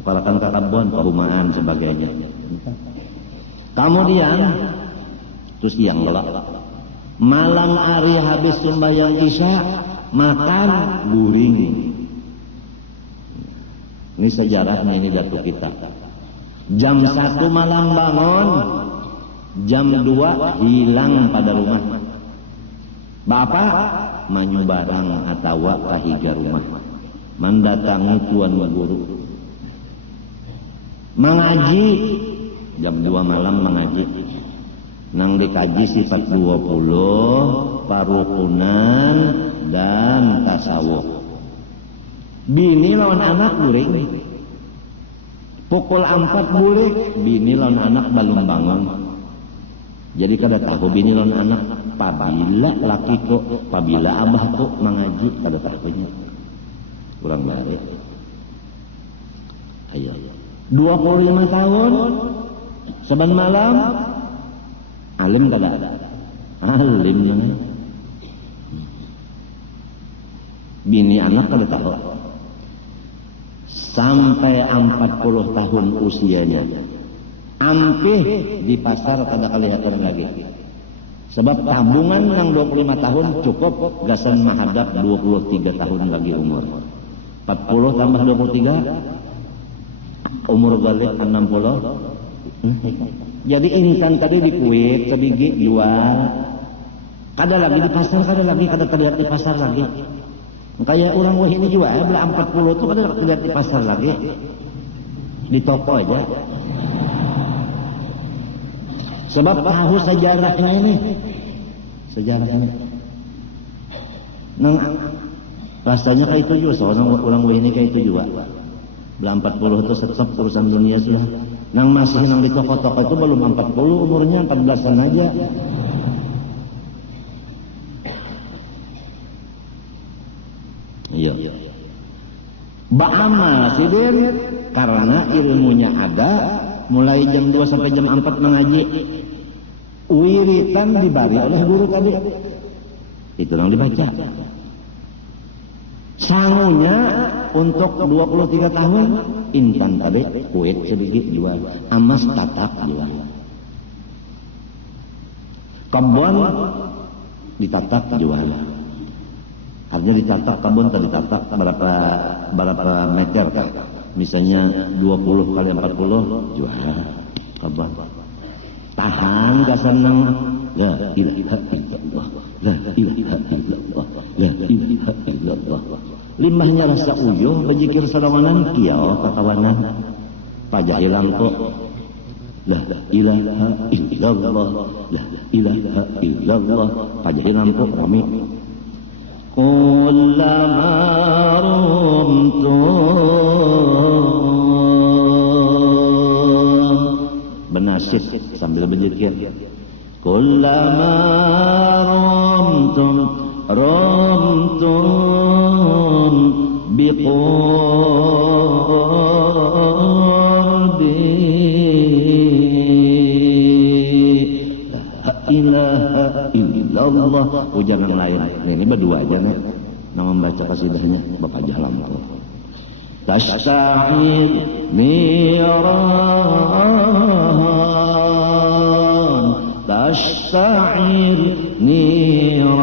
Tukarakan ke kebun, perumahan sebagainya. Kemudian terus siang gelap. Malam hari habis sembahyang isya makan guring. Ini sejarahnya ini datu kita. Jam 1 malam bangun, jam 2 hilang pada rumah. Bapak manyu barang atau kahiga rumah. Mendatangi tuan guru. Mengaji jam 2 malam mengaji. Nang dikaji sifat 20, parukunan dan tasawuf. Bini lawan anak guring. Pukul 4 boleh, bini lawan anak belum bangun. Jadi kada tahu bini lawan anak pabila laki kok, pabila abah kok mengaji kada tahunya. Kurang baik. Ayo. 25 tahun saban malam alim kada ada. Alim namanya. Bini anak kada tahu. Sampai 40 tahun usianya. Ampih di pasar kada kelihatan lagi. Sebab tabungan yang 25 tahun cukup gasan menghadap 23 tahun lagi umur. 40 tambah 23 umur galih 60. Jadi insan tadi di kuit sebiji jual Kada lagi di pasar, kada terlihat di pasar lagi. Kayak orang wah ini juga ya, bela 40 itu kada terlihat di pasar lagi. Di toko aja. Sebab tahu sejarahnya ini. Sejarahnya. Nang rasanya kayak itu juga, seorang orang wah ini kayak itu juga. Bela 40 itu tetap urusan dunia sudah. Nang masih nang di toko-toko itu belum 40, umurnya 14-an aja. Iya. Ba'amal sidin karena ilmunya ada, mulai jam 2 sampai jam 4 mengaji. Wiritan dibari oleh guru tadi. Itu yang dibaca. Sangunya untuk 23 tahun intan tadi kuit sedikit jual, amas tatak jual. Kebun ditatak jual. Artinya ditatak kebun tadi tatak berapa meter kan? Misalnya 20 kali 40 jual kebun. Tahan gak seneng. La ilaha illallah. La ilaha illallah. La ilaha illallah. Limbahnya rasa uyuh bejikir sadawanan kiau katawanan pajahilang kok. La ilaha illallah. La ilaha illallah. Pajahilang kok rami. Kullama rumtu benasyid sambil berzikir. Kullama rumtum biqurbi la ilaha illallah. Ujar yang lain. Ini berdua aja nih. Nama membaca kasidahnya Bapak Jahlam. Tashta'id niran, tashta'id niran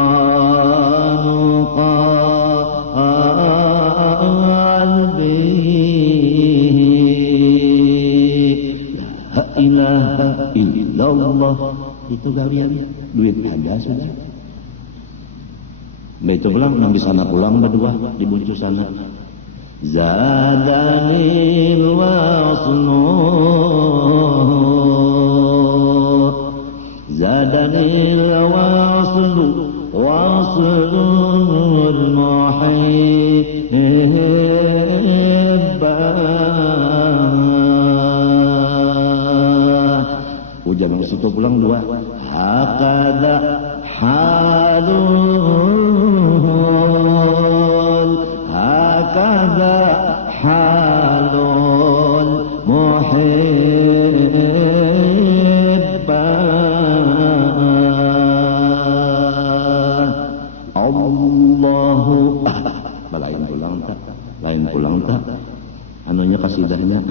qalbi. La ilaha illallah. Itu kalian duit ada sudah. Begitu pulang, nang di sana pulang berdua di buncu sana. Zadanil wasnu, zadanil wasnu, waslul muhibbah. Ujar yang situ pulang dua. Hakada halul, hakada halul muhibbah. Allahu lain pulang tak anunya kasidahnya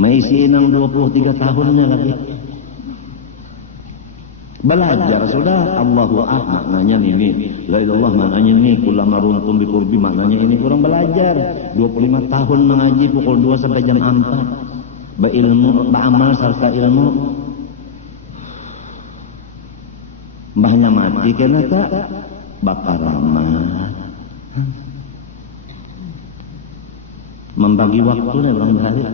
maisi nang 23 tahunnya lagi. Belajar sudah. Allahu maknanya ini, la ilallah maknanya ini, kullama runtum biqurbi maknanya ini. Kurang belajar 25 tahun mengaji pukul 2 sampai jam 4. Berilmu, beramal serta ilmu. Mbahnya mati kena tak bakar ramah. Membagi waktunya orang hari.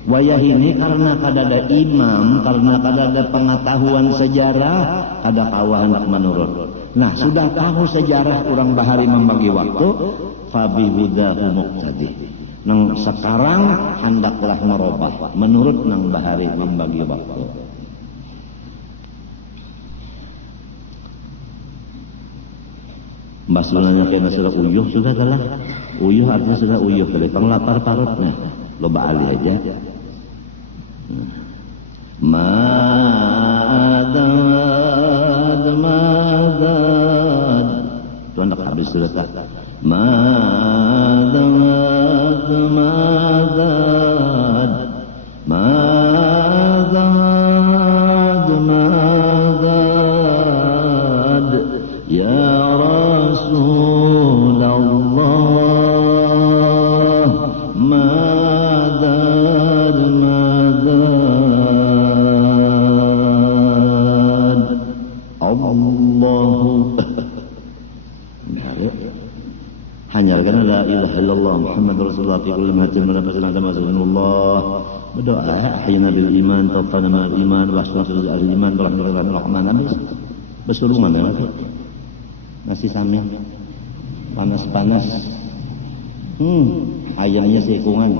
Wayah ini karena kada ada imam, karena kada ada pengetahuan sejarah, kada kawah hendak menurut. Nah, sudah tahu sejarah orang bahari membagi waktu, fabi hudahu muqtadi. Nang sekarang hendaklah merubah menurut nang bahari membagi waktu. Mbah sulanya kena sudah uyuh sudah kalah. Uyuh artinya sudah uyuh kali penglapar parutnya. Loba ali aja. Madad madad. Tuan nak habis sudah tak. Madad madad. Madad madad. Ya Rasulullah. Madad madad. Rasulullah fi kulli mahjin wa nafasin ada Rasulullah. Berdoa ahyina bil iman, tawaffana ma'al iman, wa asyhadu al iman, rahmatur rahman. Habis besurungan ya. Nasi samin panas-panas. Ayamnya sekungan.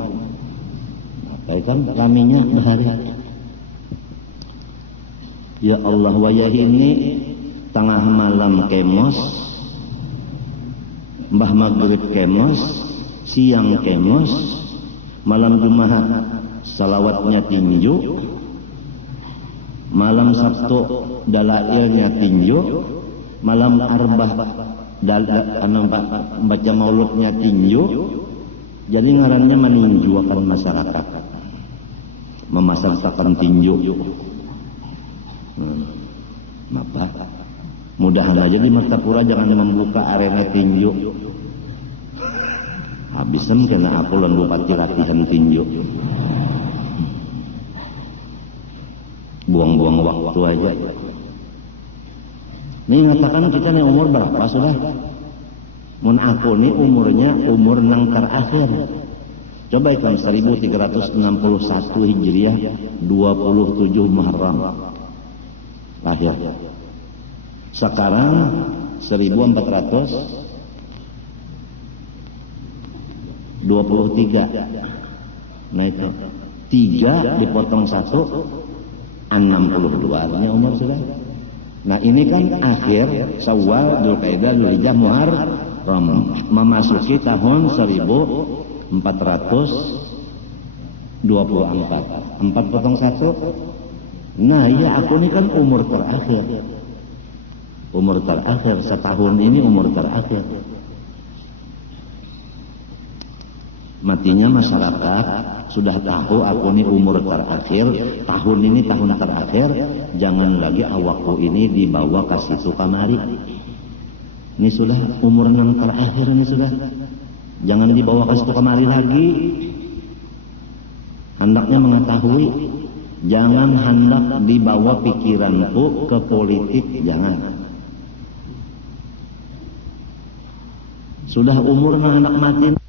Kan kaminya bahari. Ya Allah wayah ini tengah malam kemos, mbah maghrib kemos, siang kemos, malam Jumat salawatnya tinju, malam Sabtu dalailnya tinju, malam Arbah baca mauludnya tinju. Jadi ngarannya meninju akan masyarakat, memasarkan tinju. Maka mudahan aja di Martapura jangan membuka arena tinju. Habisem kena aku lan bupati latihan tinju. Buang-buang waktu aja. Ini ngatakan kita nih umur berapa sudah? Mun aku nih umurnya umur nang terakhir. Coba hitung 1361 Hijriah 27 Muharram lahir. Sekarang 1423. Nah itu 3 dipotong 1 62 artinya umur sudah. Nah ini kan akhir Syawal, Dzulqa'dah, Dzulhijjah, Muharram memasuki tahun 1424. 4 potong 1. Nah iya aku ini kan umur terakhir. Umur terakhir setahun ini umur terakhir. Matinya masyarakat sudah tahu aku ini umur terakhir, tahun ini tahun terakhir, jangan lagi awakku ini dibawa ke situ kamari. Ini sudah umur yang terakhir ini sudah. Jangan dibawa ke situ kamari lagi. Hendaknya mengetahui, jangan hendak dibawa pikiranku ke politik, jangan. Sudah umur anak mati.